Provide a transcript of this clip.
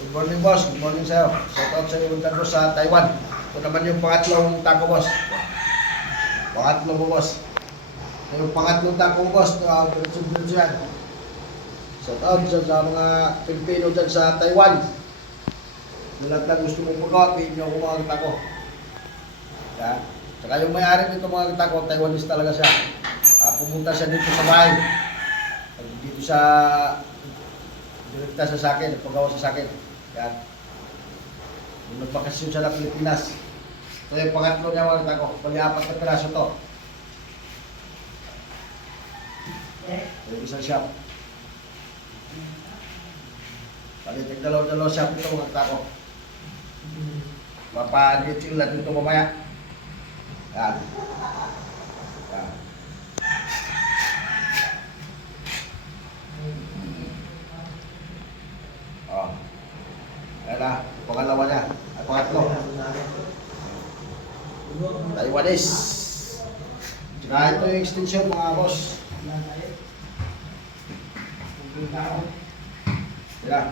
Good morning, boss. Good morning sa'yo. Shout out sa iyo dyan sa Taiwan. Ito naman yung pangatlong taco, boss. Pangatlo mo, boss. Ito yung pangatlong taco mo, boss. Diretso yan. Shout out dyan sa mga Pilipino dyan sa Taiwan. Lahat na gusto mong magawa, piliin nyo kung mga taco. Yan. Saka yung may-ari dito mga taco, Taiwanese talaga siya. Pumunta siya dito sa bahay. Dito sa direkta sa akin, nagpagawa sa akin. Yan. Nung nagbakasyon siya ng Pilipinas. Ito yung pangatlo niya mga taco. Bali 4 na piraso to. Ito yung isang shop. Bali tig-dalaw shop ito mga taco. Mapa-detail lang dito mamaya. Yan. Yan. Oh. Ayan na, pangalawa niya. At pangatlo. Taiwanese. Tsaka ito yung extension mga boss. Yan.